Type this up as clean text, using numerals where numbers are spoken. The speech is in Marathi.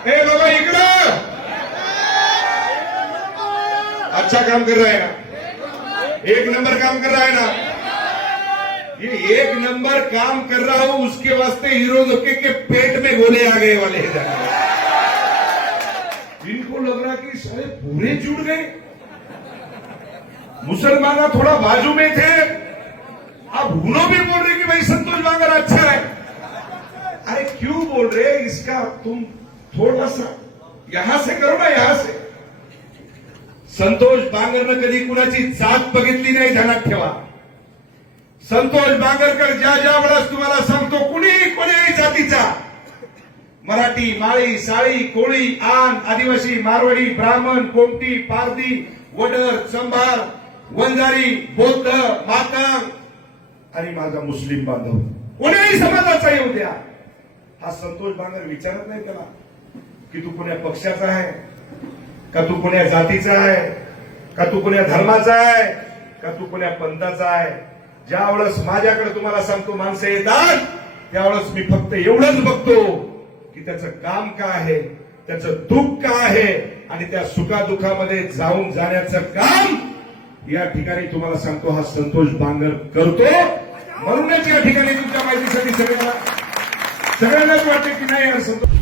ए बाबा इकडं अच्छा काम कर रहा है ना, एक नंबर काम कर रहा है ना। ये एक नंबर काम कर रहा हूं उसके वास्ते हीरोज के पेट में गोले आ गए वाले हैं। इनको लग रहा कि सारे पूरे जुड़ गए, मुसलमान थोड़ा बाजू में थे, अब हुनो भी बोल रहे कि भाई संतोष बांगर अच्छा है। अरे क्यों बोल रहे, इसका तुम थोड़ा सा यहां से करो ना, यहां से। संतोष बांगरनं कधी कुणाची जात बघितली नाही, ध्यानात ठेवा। संतोष बांगरकर ज्या वेळेस तुम्हाला सांगतो कोणीही जातीचा, मराठी, माळी, साळी, कोळी, आन, आदिवासी, मारवाडी, ब्राह्मण, कोमटी, पारधी, वडर, चंभार, वंजारी, बौद्ध, मातंग आणि माझा मुस्लिम बांधव, कोणीही समाजाचा येऊ द्या, हा संतोष बांगर विचारत नाही त्याला की तू कोण्या पक्षाचा आहे का, तू कोण्या जातीचा आहे का, तू कोण्या धर्माचा आहे का, तू कोण्या पंथाचा आहे। ज्या वेळेस माझ्याकडे तुम्हाला सांगतो माणसं येतात, त्यावेळेस मी फक्त एवढंच बघतो की त्याचं काम काय आहे, त्याचं दुःख काय आहे, आणि त्या सुखादुखामध्ये जाऊन जाण्याचं काम या ठिकाणी तुम्हाला सांगतो हा संतोष बांगर करतो। म्हणूनच या ठिकाणी तुमच्या माहितीसाठी सगळ्यांनाच वाटते की नाही यार संतोष